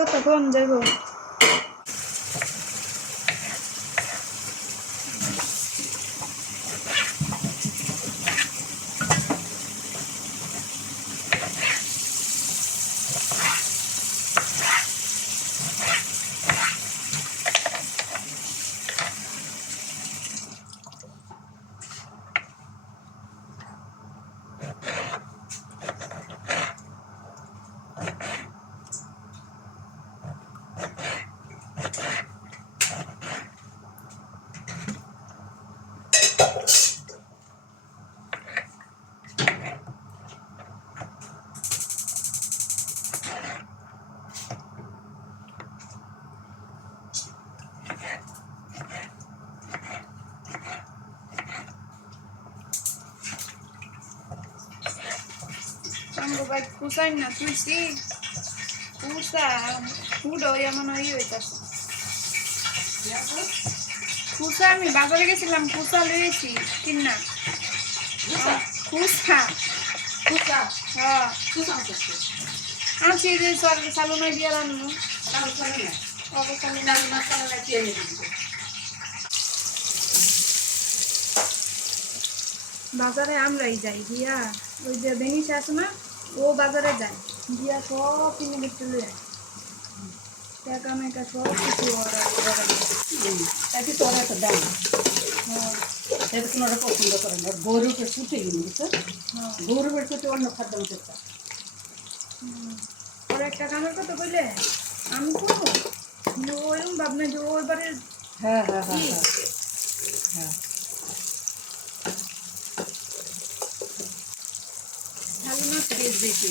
কতক্ষণ যাইব? Ambo vai kusain na tuisi. Kusa, kudo ya mano iyo itase. কুসা আমি বাজারে গেছিলাম, কুসা লইছি কিনা। কুসা কুসা হ্যাঁ কুসা আনছি যে সালুন দিয়ে রান্না বাজারে আমরাই যাই দিয়া, ওই যে বেনিস আছে না, ও বাজারে যায় দিয়া সব কিনে দেখতে লয়ে টাকা মেকা সব কিছু একই তো ওরা তো দাম এটা কোনো ওরা পছন্দ করে না। গরুর পেট ছুটে গেল বুঝছো, গরুর পেট ছুটে অন্য খাদ্য মতো ওর একটা কামের কথা বললে আমি করবো ওইরকম ভাবনা যে ওই বাড়ির। হ্যাঁ হ্যাঁ হ্যাঁ হ্যাঁ ভালো না পেঁয়াজ বেশি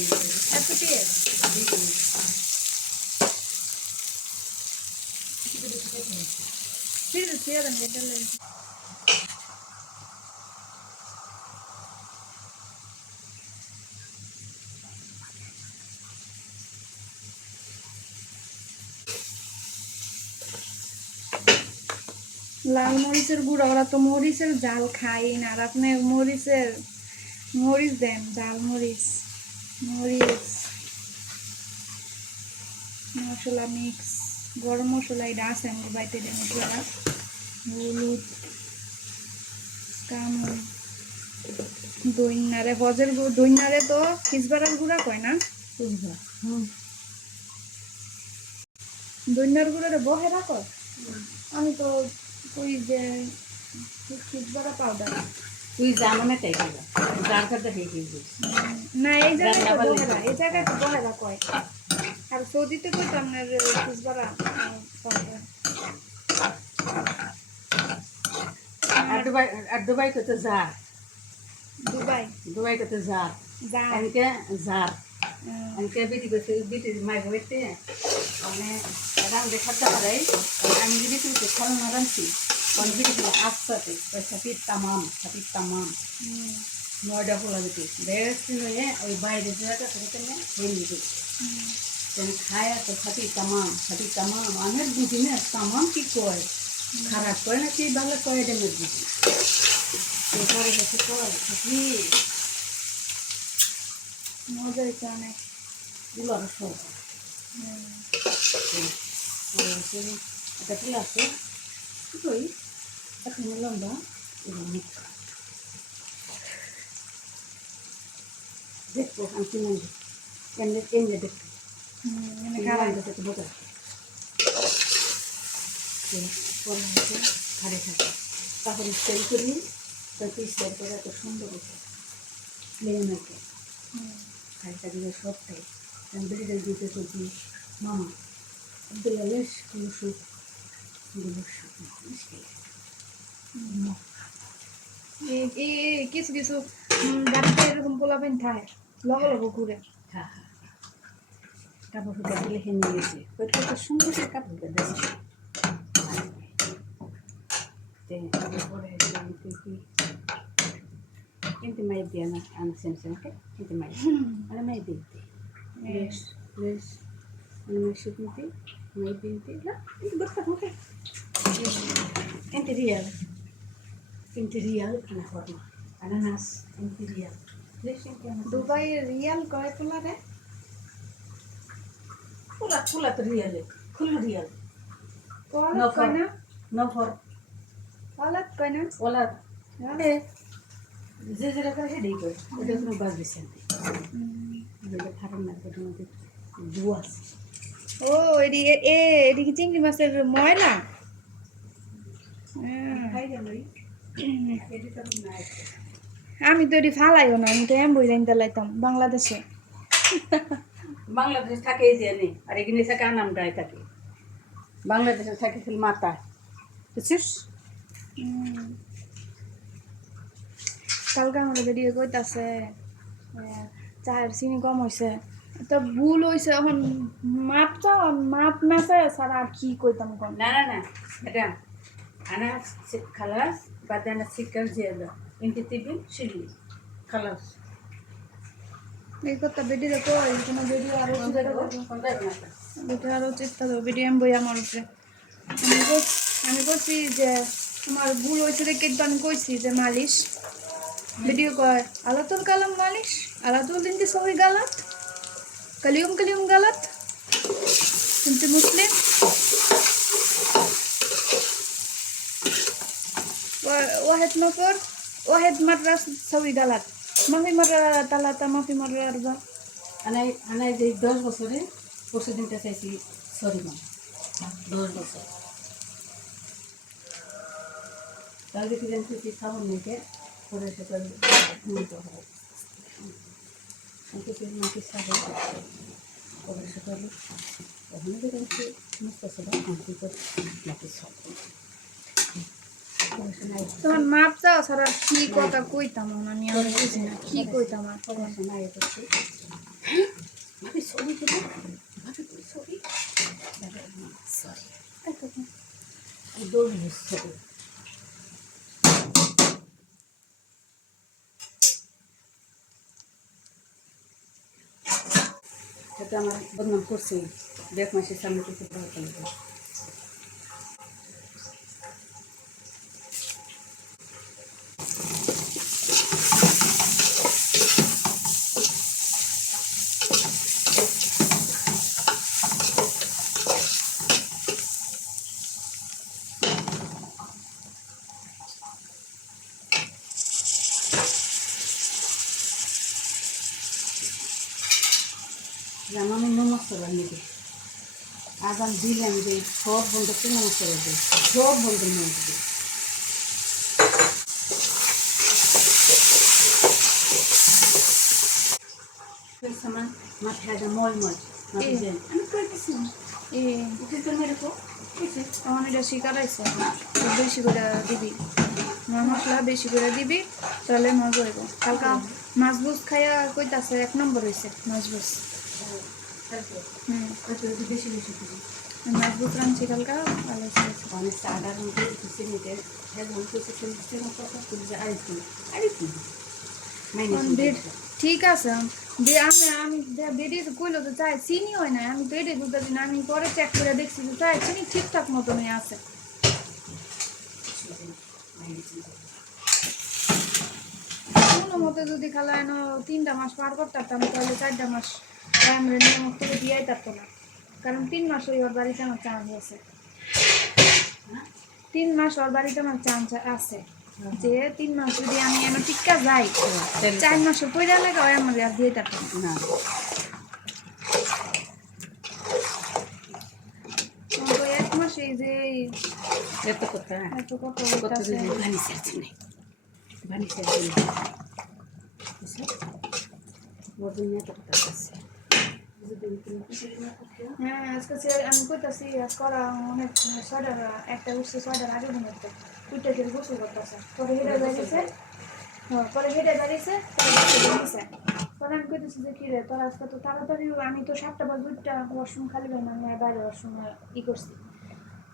এত পেঁয়াজ ঠিক আছে এটা লাল মরিচের গুঁড়া, ওরা তো মরিচের জাল খাই না, আর আপনি মরিচ দেন, জাল মরিচ, মরিচ মশলা মিক্স, গরম মশলা এটা আছে আমার বাড়িতে, যে মশলাটা হলুদ কামড় দইনারে হজের দইনারে তো খিসবাড়ার গুঁড়া কয় না, দইনার গুঁড়ারে বহেরা কয়। আমি তো ওই যে খিসবাড়া পাউডার তুই জানো না তাই যার কাছে না, এই জায়গায় বহেরা, এই জায়গায় তো বহেরা কয়, আর সৌদিতে কইতো আপনার খিসবাড়া পাউডার। আর দুবাই করতে জার, দুবাই করতে জার, এনকে জার, এনকে বেটি করতে বেটি মাই হইতে মানে রান্ধে খাদ্য পারে। আমি যদি তুমি খাল না রাঁধছি তখন বেটি করে আস্তাতে সাথে তামাম নয়টা ফোলা বেটি বেশ হয়ে ওই বাইরে জায়গা থেকে হয়ে নিতে খায় তো খাতি তামাম আমি বুঝি না তামাম কি কয়, খারাপ করে না কি ভালো কয় এটা বুঝি এরপরে হচ্ছে কয় কি মজা হয়েছে অনেক দিল আর সব একটা ফুল আছে ওই এখন লম্বা দেখবো আমি কিনে এমনি এমনি দেখবো ঘাড়ে থাকে তারপরে স্টাইল করি, তারপরে স্টাইল করে এত সুন্দর হচ্ছে প্লেন আছে ঘাড়িটা দিলে সবটাই বেরিয়ে দিতে চলছি মামা আব্দুল্লাহ লেস কুসুক কিছু কিছু বাড়িতে এরকম পোলাপেন থাকে লগ ঘুরে। হ্যাঁ হ্যাঁ কাপড় ফুটা দিলে হেনে গেছে কত সুন্দর কাপড় ফুটা দিয়েছে কিন্তু মাই দিয়ে না আমি সেমকে কিন্তু মাই আর মাই দিতে লেস লেস শুকনোতে মাই দিতে গোটা গোটা ইন্টেরিয়াল না ফর্মা আনানাস ইন্টেরিয়াল দুবাই রিয়াল কয় তোলা রে? ফুলা তো রিয়ালে ফুল রিয়াল ওলাদ কয় না নফর ওলাদ কয় না ওলা হ্যাঁ। যে যেটা করে সেটাই করে ওটা কোনো বাস দিচ্ছে না ফাটার না ওটার মধ্যে জুয়া আছে ও এদিকে চিংড়ি মাছের ময়লা খাই গেল এটা তো নাই আমি তো এটি ফালাইও না আমি তো এমবই রাইন্দা লাইতাম বাংলাদেশে বাংলাদেশে থাকে এই যে নেই আর এখানে থাকে আনামটায় থাকে বাংলাদেশে থাকে শুধু মাথা বুঝছিস কালকে আমার বেরিয়ে কইতাছে চায়ের চিনি কম হয়েছে তো ভুল হয়েছে এখন মাপটা মাপ না চাই সারা আর কি কইতাম কম না না না এটা আনা খালাস বাদানা চিকেন জিয়ালো ইনতে তিবিন শিলি খালাস এই কথা বেডি দেখো কোনো বেডি আরো বেটা আরো চেষ্টা করো বেডি এম বই আমার উপরে আমি কইছি যে আমার ভুল হয়েছে দেখে তো আমি কইছি যে মালিশ ভিডিও কয় আলাতুল কালাম মালিশ আলাতুল দিনকে সহি গালাত কালিউম কালিউম গালাত انت مسلم واحد نفر واحد مرة سوي غلط ما في مرة ثلاثة ما في مرة أربعة আনা যে 10 বছরে পরশু দিনটা চাইছি সরি মা 10 বছর তাহলে কি জানতে কি খাবার নিতে পরে সেটা নিতে হবে আমাকে সেই মাকে সাথে পরে সেটা ওখানে দেখছি মুস্তাসবা আমাকে তো মাকে সব তোমার মাপ চাও সারা কি কথা কইতাম আমি আমি বুঝি না কি কইতাম আর পড়াশোনা এ করছি ভাবি সরি দেবো ভাবি সরি সরি দৌড় সরি এটা আমার বদনাম করছে দেখ মাসের সামনে থেকে ভালো লাগবে যেমন আমি নমস্কার নিবি আগাম দিলে আমি যে সব বন্ধুকে নমস্কার দিই সব বন্ধু নিয়ে দিবি সামান মাথায় মল মল আমি করে দিচ্ছি তো মেরে আমার এটা শিকারাইছে বেশি করে দিবি মশলা বেশি করে দিবি তাহলে মজা হইব কালকা মাছ বুঝ খাইয়া কইতাছে 1 নম্বর হয়েছে মাছ বুঝ বেশি বেশি মাছ বুঝ রাঁধছি কালকা ভালো অনেক চাটার মধ্যে খুশি নিতে ঠিক আছে আমি বেডি কইলো তো চাই চিনি হয় না আমি তো এটাই বুঝতে না আমি পরে চেক করে দেখছি তো চাই চিনি ঠিকঠাক মতনই আছে কোনো মতে যদি খালা এনো 3টা মাস পার করতাম তাহলে 4টা মাস আমরা নিয়ম করে দিয়াই থাকতো না কারণ 3 মাস ওই ওর বাড়িতে আমার চান্স আছে 3 মাস ওর বাড়িতে আমার চান্স আছে যে 3 মাস যদি আমি এনো টিক্কা যাই 4 মাসে পয়লা লাগা হয় আমার আর দিয়ে থাকতো না তো 1 মাসে যে এত কথা এত কত কত ভানি সাথে নেই ভানি সাথে নেই বদনিয়া তো কথা আছে হ্যাঁ আজকে আমি কইতাছি করা অনেক সোয়েটার একটা উঠছে সোয়েটার আগে ঘুমাতে উঠে গেলে গোসল করতেছে পরে হেঁটে বেরিয়েছে পরে হেঁটে বেরিয়েছে পরে আমি কইতেছি যে কি রে তোর আজকে তো তাড়াতাড়ি আমি তো 7টা বাজে 2টা ওয়াশরুম খালি পাই না আমি বাইরে ওয়াশরুম ই করছি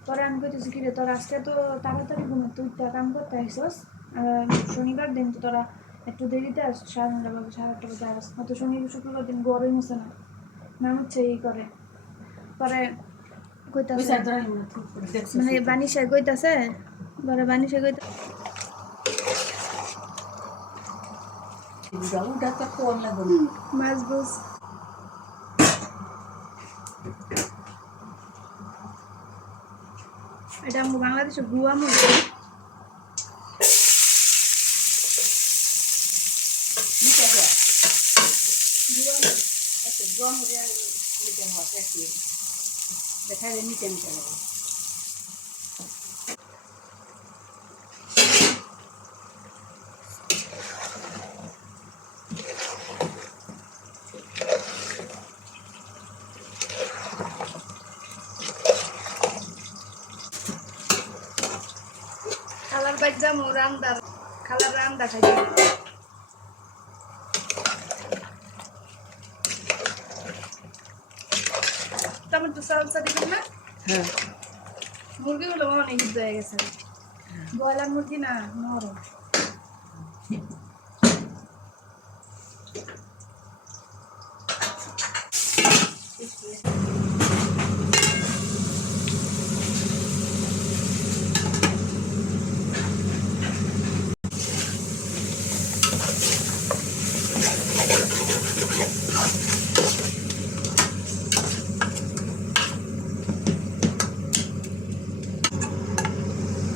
পরে আমি কইতেছি কি রে তোর আজকে তো তাড়াতাড়ি ঘুমাতে উঠটা কাম করতে আসছস শনিবার দিন তো তোরা একটু দেরিতে আস 9:30 বাজে 8:30 বাজে আস হয়তো শনি শুক্রবার দিন গরম হচ্ছে না না হচ্ছে এই করে পরে কইতাছে মানে বানিশা কইতাছে পরে বানিশা কইতা যাও ডাক্তার কোন লাগবে মাছ বুঝ এটা আমার বাংলাদেশে গুয়া মুরগি। নিচে দেয় গুয়া মুরগি। একটু গরম হয়ে নিতে হয় একটু দেখা যায় নিচে নিতে হবে খালার বাইক যাবো রান্দার, খালার রান্দা খাই। টমেটো সালসা দিবেন না? হ্যাঁ মুরগিগুলো অনেক সিদ্ধ হয়ে গেছে। ব্রয়লার মুরগি না, নরম।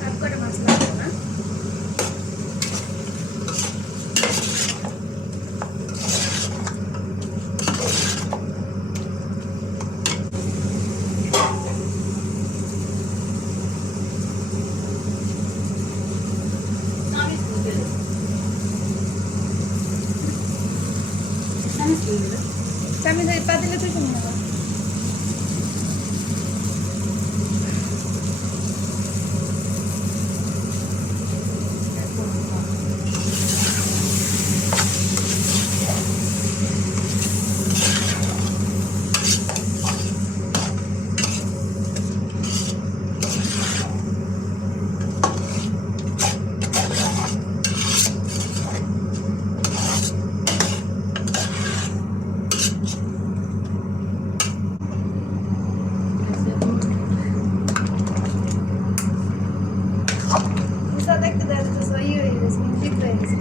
তার করে মাছ লাগবে না। আমি পা দিলে তুই কমে যাবো। দেখতে দেখতে তো ইয়ে হয়ে গেছে, ঠিক হয়ে গেছে।